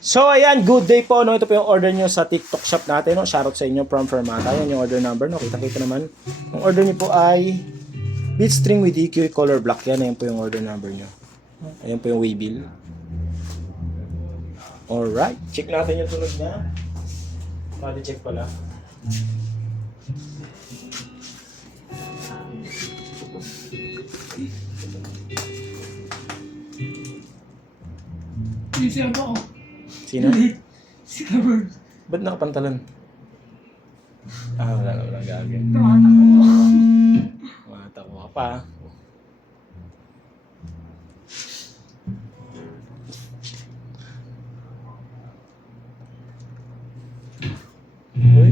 So ayan, good day po, no? Ito po yung order nyo sa TikTok shop natin, no? Shoutout sa inyo from Fermata. Yan yung order number, no? Kita-kita naman. Yung order nyo po ay bead string with EQ color black. Yan po yung order number nyo. Ayan po yung waybill. Alright, check natin yung tunog niya. Body check pala. Siya po. Sino? Si Robert. Ba't nakapantalan? Wala gagi. Mata ko ka pa. Uy.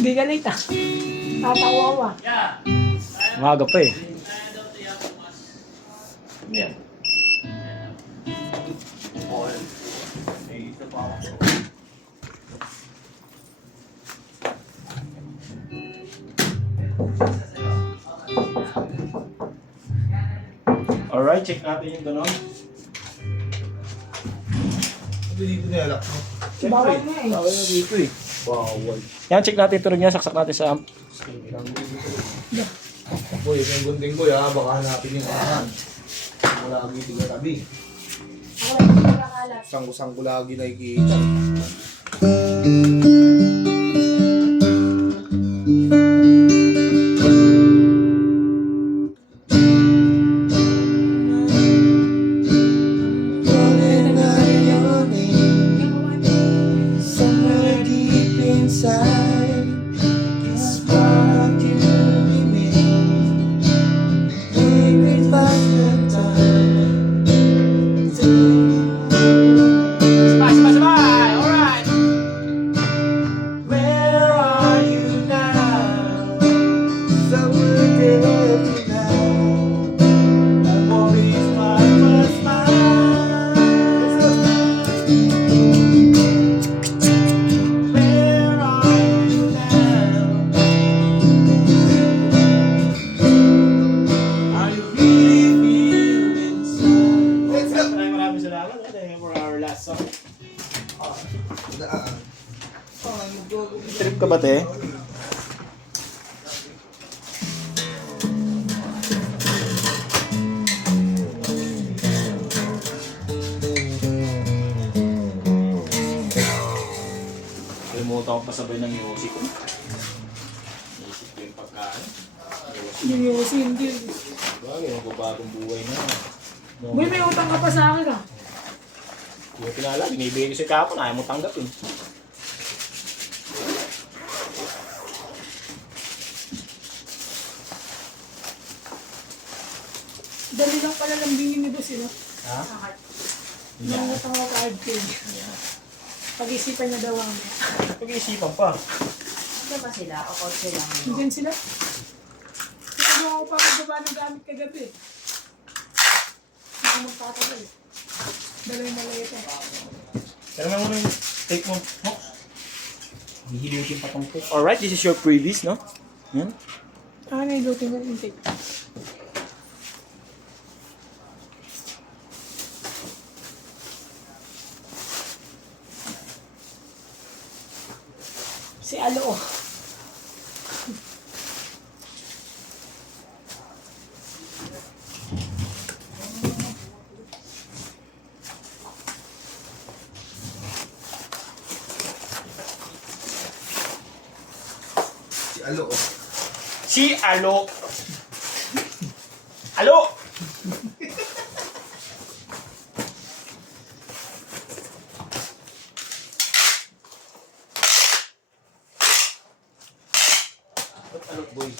Hindi ka late ah. Tatawa ka. Umaga pa eh. Yan. Alright, check natin yung ganon. Dito na alak mo. Bawal na eh. Bawal na dito eh. Bawal. Yan, check natin yung tunog niya. Saksak natin sa amp. Boy, yung gunting ko ya, baka hanapin yung ahan. Wala lagi tingnan tabi. Ako lang hindi nakakalat. Sangko-sangko lagi nakikita. Somewhere deep inside is what you remain. Take it back the time to Sabay! Alright! where are you now? Somewhere there tonight. I'm always my first smile. Where are you now? Are you really feeling sad? Let's go! Maraming salamat for our last song. Trip ka ba, te? Kalimutan ko pasabay ng music ko. Isip ko yung pagkain. Yung yosin din. Bagay, magbabagong buhay na. Boy, may utang ka pa sa akin ah. Yung pinala, binibigay ko sa kapon, ayaw mo tanggapin. Dali lang pala lambingin ni boss yun. Ha? Nangungutan ako card card. Yeah. Pag-isipan niya daw ang Pag-iisipan pa. Ano ba sila? O kotse lang? Diyan sila. Hindi ako pa magbaba ng gamit kagabi. Hindi ako magtatagal. Dala yung maleta. Pero nga muna yung take mo. Hihilitin pa tong take. Alright, this is your previous, no? Yan. Nailutin ko yung tape. Si Alo. Si Alo. Si Alo. Alo! Ba't Alo, boy?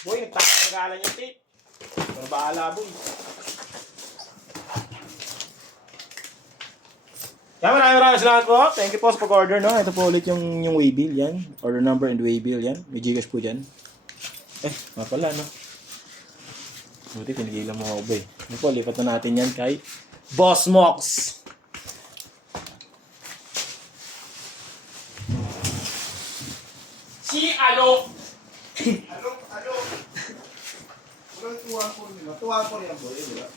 Boy, nagtatanggalan yung tape. Pero bahala, boy. Yan, maraming salamat po. Thank you po sa pag-order, no? Ito po ulit yung waybill, yan. Order number and waybill, yan. May Gcash po dyan. Nga pala, no? Buti, pinigilan mo ako, boy. Ito po, lipat na natin yan kay Boss Mox. Si Alo. Ano? Walang tuwa ko nila. Tuwa ko niya, boy. Diba?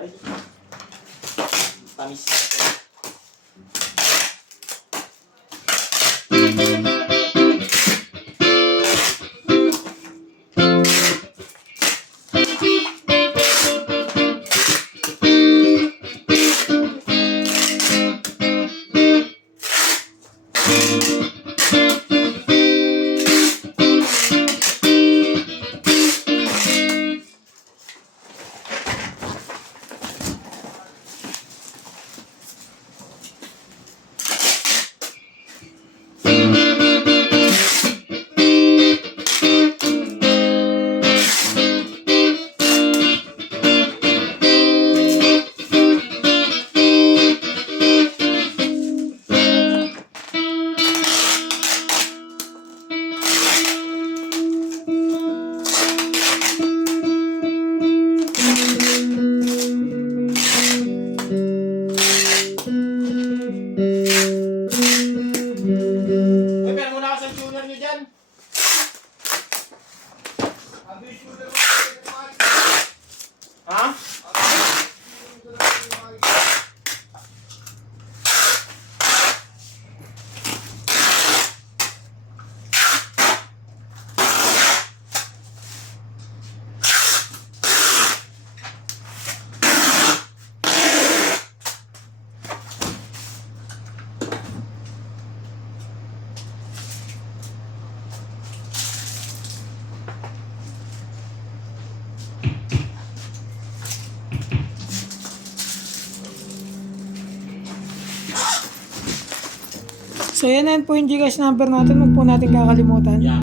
Ay. Tamis. Uy, pero muna ako sa tuner nyo dyan. Ha? So yan po yung Gcash number natin. Huwag po natin kakalimutan.